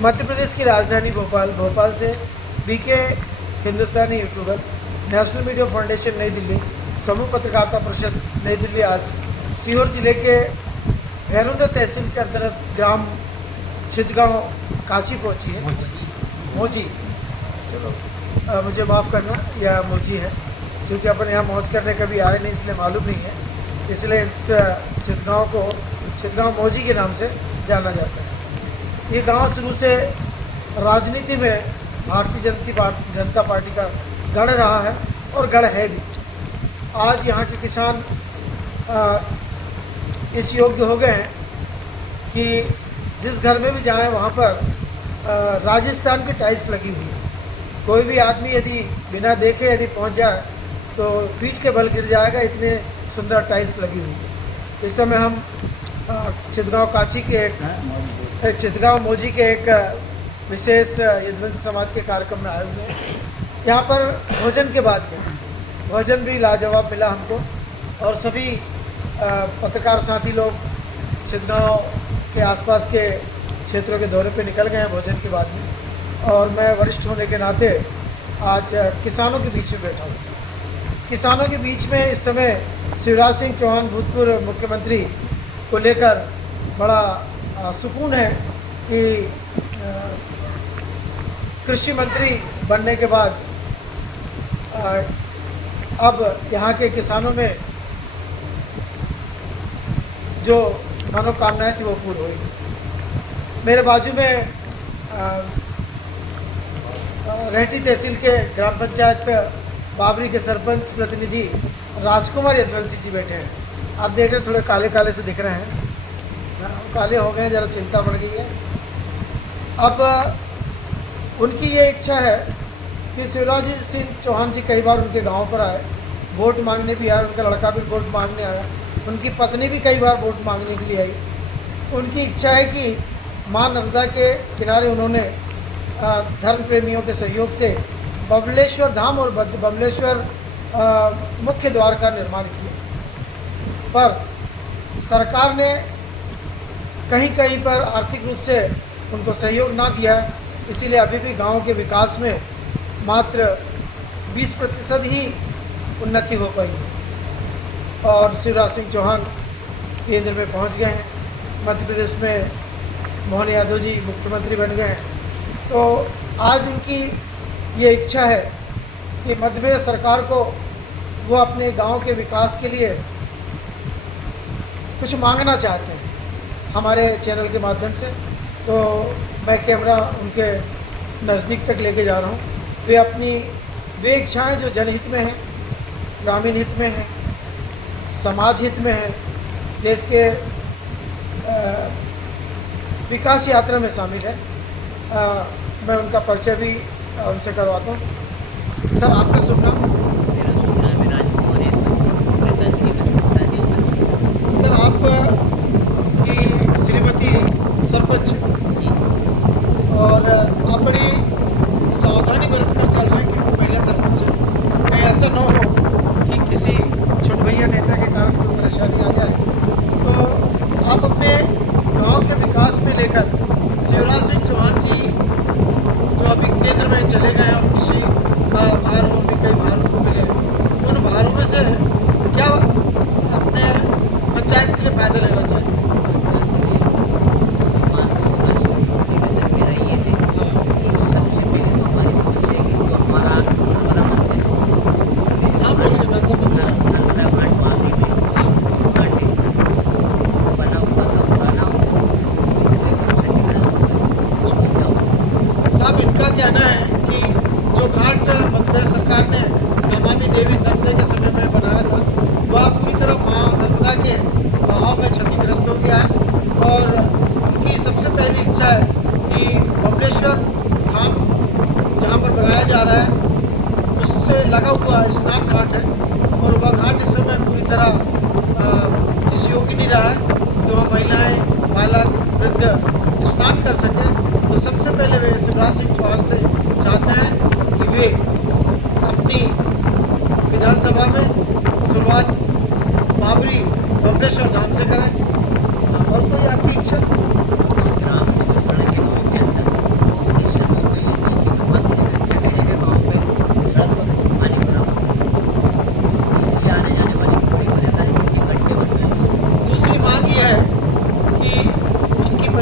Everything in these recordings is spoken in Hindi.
मध्य प्रदेश की राजधानी भोपाल से बीके हिंदुस्तानी यूट्यूबर, नेशनल मीडिया फाउंडेशन नई दिल्ली, समूह पत्रकारिता परिषद नई दिल्ली आज सीहोर जिले के भैरुंदा तहसील के अंतर्गत ग्राम छिदगांव काची पहुंची है। मोची, चलो मुझे माफ़ करना, यह मोची है क्योंकि अपन यहाँ मौज करने कभी आए नहीं, इसलिए मालूम नहीं है, इसलिए इस छिदगांव को छिदगांव मोची के नाम से जाना जाता है। ये गांव शुरू से राजनीति में भारतीय जनता पार्टी का गढ़ रहा है और गढ़ है भी। आज यहाँ के किसान इस योग्य हो गए हैं कि जिस घर में भी जाएं वहाँ पर राजस्थान की टाइल्स लगी हुई है। कोई भी आदमी यदि बिना देखे यदि पहुँच जाए तो पीठ के बल गिर जाएगा, इतने सुंदर टाइल्स लगी हुई है। इस समय हम छिदगांव काची के छिदगांव मोजी के एक विशेष यदुवंशी समाज के कार्यक्रम में आए हुए हैं। यहाँ पर भोजन के बाद में भोजन भी लाजवाब मिला हमको, और सभी पत्रकार साथी लोग छिदगांव के आसपास के क्षेत्रों के दौरे पे निकल गए हैं भोजन के बाद में। और मैं वरिष्ठ होने के नाते आज किसानों के बीच में बैठा हूँ। किसानों के बीच में इस समय शिवराज सिंह चौहान भूतपूर्व मुख्यमंत्री को लेकर बड़ा सुकून है कि कृषि मंत्री बनने के बाद अब यहाँ के किसानों में जो मनोकामनाएं थी वो पूरी होगी। मेरे बाजू में रेहटी तहसील के ग्राम पंचायत बाबरी के सरपंच प्रतिनिधि राजकुमार यदुवंशी जी बैठे हैं। आप देख रहे हैं थोड़े काले काले से दिख रहे हैं, काले हो गए हैं, ज़रा चिंता बढ़ गई है। अब उनकी ये इच्छा है कि शिवराज सिंह चौहान जी कई बार उनके गांव पर आए, वोट मांगने भी आए, उनका लड़का भी वोट मांगने आया, उनकी पत्नी भी कई बार वोट मांगने के लिए आई। उनकी इच्छा है कि माँ नर्मदा के किनारे उन्होंने धर्म प्रेमियों के सहयोग से बबलेश्वर धाम और बबलेश्वर मुख्य द्वार का निर्माण किया, पर सरकार ने कहीं कहीं पर आर्थिक रूप से उनको सहयोग ना दिया, इसीलिए अभी भी गांव के विकास में मात्र 20% ही उन्नति हो पाई है। और शिवराज सिंह चौहान केंद्र में पहुंच गए हैं, मध्य प्रदेश में मोहन यादव जी मुख्यमंत्री बन गए हैं। तो आज उनकी ये इच्छा है कि मध्य प्रदेश सरकार को वो अपने गांव के विकास के लिए कुछ मांगना चाहते हैं हमारे चैनल के माध्यम से। तो मैं कैमरा उनके नज़दीक तक लेके जा रहा हूँ। वे इच्छाएँ जो जनहित में हैं, ग्रामीण हित में हैं, समाज हित में हैं, देश के विकास यात्रा में शामिल है। मैं उनका परिचय भी उनसे करवाता हूँ। सर, आपका शुभ नाम? मेरा शुभ नाम है राजकुमार यदुवंशी। सर, आप की श्रीमती सरपंच जी, और आप बड़ी सावधानी बरत कर चल रहे हैं कि महिला सरपंच है। कहीं ऐसा ना हो कि किसी छोट भैया नेता के कारण कोई परेशानी आ जाए। तो आप अपने गांव के विकास में लेकर शिवराज सिंह चौहान जी जो अभी केंद्र में चले गए हैं और किसी भार और भी कई भार उनको मिले, उन भारों में से क्या अपने पंचायत के लिए फायदा लेना चाहिए? इनका कहना है कि जो घाट मध्य प्रदेश सरकार ने नमामि देवी नर्मदे के समय में बनाया था, वह पूरी तरह माँ नर्मदा के बहाव में क्षतिग्रस्त हो गया है। और उनकी सबसे पहली इच्छा है कि बबलेश्वर धाम जहाँ पर बनाया जा रहा है उससे लगा हुआ स्नान घाट है, और वह घाट इस समय पूरी तरह इस योग्य नहीं रहा है कि वह महिलाएँ, बालक, वृद्ध स्नान कर सकें। तो सबसे पहले वे शिवराज सिंह चौहान से चाहते हैं कि वे अपनी विधानसभा में शुरुआत बाबरी बबलेश्वर धाम से करें। और कोई आपकी इच्छा? ग्राम में जो सड़क है गाँव के अंदर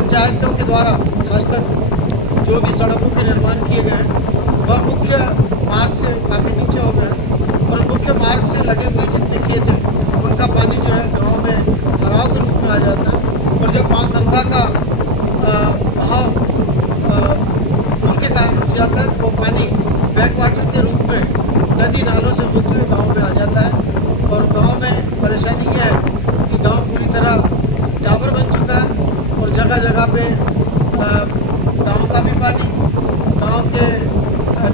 पंचायतों के द्वारा आज तक जो भी सड़कों के निर्माण किए गए हैं वह मुख्य मार्ग से काफ़ी नीचे हो गए और मुख्य मार्ग से लगे हुए जितने खेत हैं उनका पानी जो है गांव में भराव के रूप में आ जाता है। और जब माँ नर्मदा का बहाव पुल के कारण रुक जाता है तो वो पानी बैक वाटर के रूप में नदी नालों से होते हुए गाँव में आ जाता है। और गाँव में परेशानी यह है कि गाँव पूरी तरह टावर बन चुका है और जगह जगह पे गांव का भी पानी, गांव के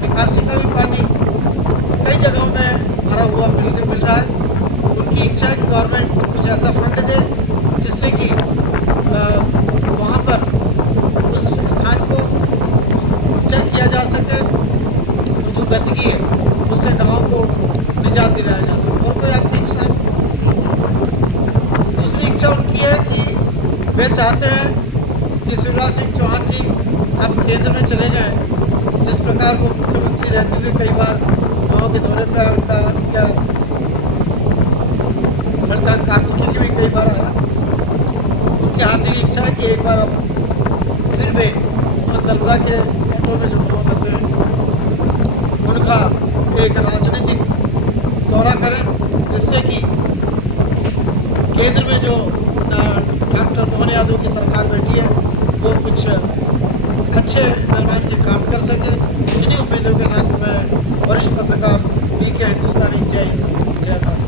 निकासी का भी पानी कई जगहों में भरा हुआ मिल रहा है। उनकी इच्छा है कि गवर्नमेंट कुछ ऐसा फंड दे जिससे कि वहाँ पर उस स्थान को ऊंचा किया जा सके और जो गंदगी है उससे गांव को निजात दिलाया जा सके। और कोई आपकी इच्छा है? दूसरी इच्छा उनकी है कि वे चाहते हैं कि शिवराज सिंह चौहान जी अब केंद्र में चले गए। जिस प्रकार वो मुख्यमंत्री रहते हुए कई बार गांव के दौरे पर उनका क्या लड़का कार्तिकेय भी कई बार आया। उनकी हार्दिक इच्छा है कि एक बार अब फिर वे नर्मदा के तटों में जो गाँव बसे उनका एक राजनीतिक दौरा करें जिससे कि केंद्र में जो डॉक्टर मोहन यादव की सरकार बैठी है वो कुछ अच्छे निर्माण के काम कर सके। इन्हीं उम्मीदों के साथ मैं वरिष्ठ पत्रकार BK हिंदुस्तानी जय हिंद जय भारत।